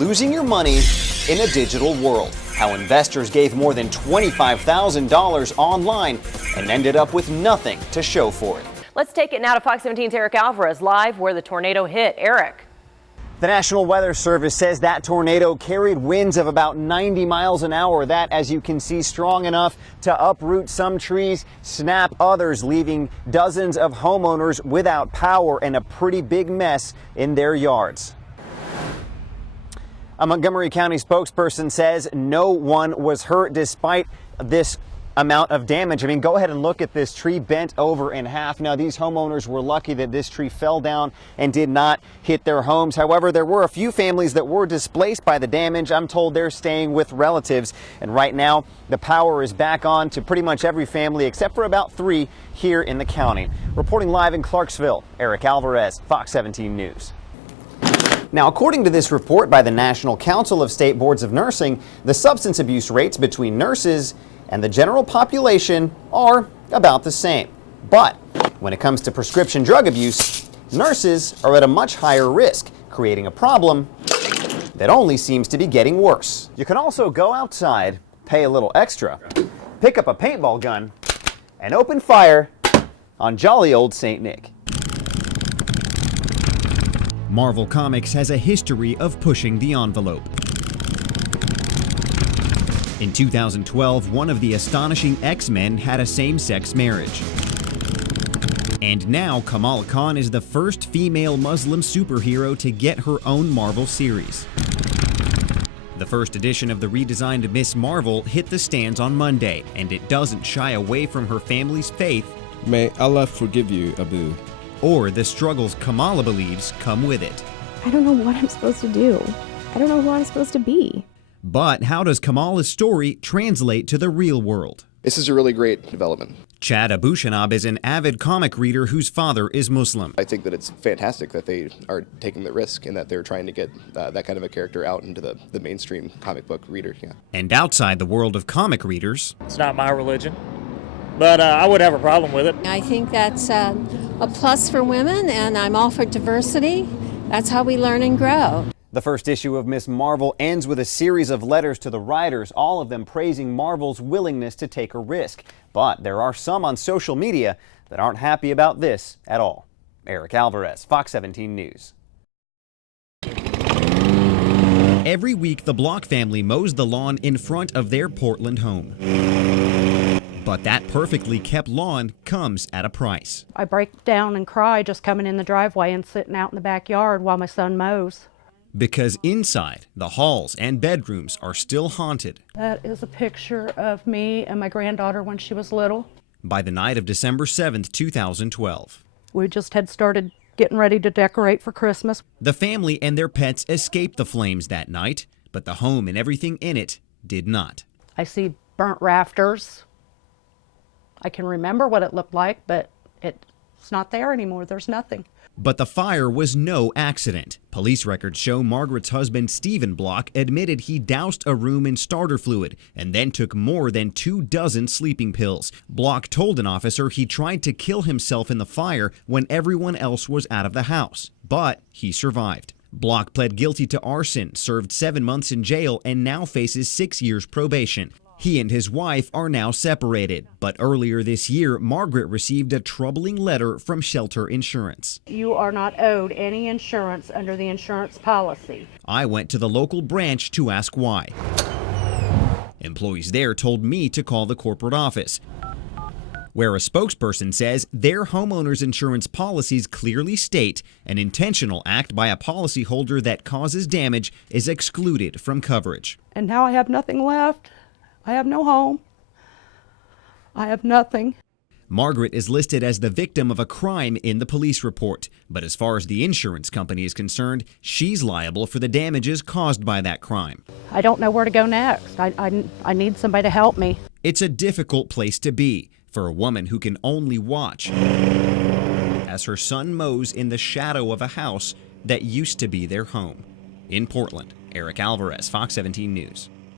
Losing your money in a digital world. How investors gave more than $25,000 online and ended up with nothing to show for it. Let's take it now to Fox 17's Eric Alvarez live where the tornado hit. Eric. The National Weather Service says that tornado carried winds of about 90 miles an hour. That, as you can see, strong enough to uproot some trees, snap others, leaving dozens of homeowners without power and a pretty big mess in their yards. A Montgomery County spokesperson says no one was hurt despite this amount of damage. I mean, go ahead and look at this tree bent over in half. Now, these homeowners were lucky that this tree fell down and did not hit their homes. However, there were a few families that were displaced by the damage. I'm told they're staying with relatives. And right now, the power is back on to pretty much every family except for about 3 here in the county. Reporting live in Clarksville, Eric Alvarez, Fox 17 News. Now, according to this report by the National Council of State Boards of Nursing, the substance abuse rates between nurses and the general population are about the same. But when it comes to prescription drug abuse, nurses are at a much higher risk, creating a problem that only seems to be getting worse. You can also go outside, pay a little extra, pick up a paintball gun, and open fire on jolly old St. Nick. Marvel Comics has a history of pushing the envelope. In 2012, one of the astonishing X-Men had a same-sex marriage. And now Kamala Khan is the first female Muslim superhero to get her own Marvel series. The first edition of the redesigned Miss Marvel hit the stands on Monday, and it doesn't shy away from her family's faith. May Allah forgive you, Abu. Or the struggles Kamala believes come with it. I don't know what I'm supposed to do. I don't know who I'm supposed to be. But how does Kamala's story translate to the real world? This is a really great development. Chad Abushanab is an avid comic reader whose father is Muslim. I think that it's fantastic that they are taking the risk and that they're trying to get that kind of a character out into the mainstream comic book reader. Yeah. And outside the world of comic readers, it's not my religion, but I would have a problem with it. I think that's a plus for women, and I'm all for diversity. That's how we learn and grow. The first issue of Miss Marvel ends with a series of letters to the writers, all of them praising Marvel's willingness to take a risk. But there are some on social media that aren't happy about this at all. Eric Alvarez, Fox 17 News. Every week, the Block family mows the lawn in front of their Portland home. But that perfectly kept lawn comes at a price. I break down and cry just coming in the driveway and sitting out in the backyard while my son mows. Because inside, the halls and bedrooms are still haunted. That is a picture of me and my granddaughter when she was little. By the night of December 7th, 2012. We just had started getting ready to decorate for Christmas. The family and their pets escaped the flames that night, but the home and everything in it did not. I see burnt rafters. I can remember what it looked like, but it's not there anymore. There's nothing. But the fire was no accident. Police records show Margaret's husband, Stephen Block, admitted he doused a room in starter fluid and then took more than 24 sleeping pills. Block told an officer he tried to kill himself in the fire when everyone else was out of the house, but he survived. Block pled guilty to arson, served 7 months in jail, and now faces 6 years probation. He and his wife are now separated, but earlier this year, Margaret received a troubling letter from Shelter Insurance. You are not owed any insurance under the insurance policy. I went to the local branch to ask why. Employees there told me to call the corporate office, where a spokesperson says their homeowner's insurance policies clearly state an intentional act by a policyholder that causes damage is excluded from coverage. And now I have nothing left. I have no home. I have nothing. Margaret is listed as the victim of a crime in the police report, but as far as the insurance company is concerned, she's liable for the damages caused by that crime. I don't know where to go next. I need somebody to help me. It's a difficult place to be for a woman who can only watch as her son mows in the shadow of a house that used to be their home. In Portland, Eric Alvarez, Fox 17 News.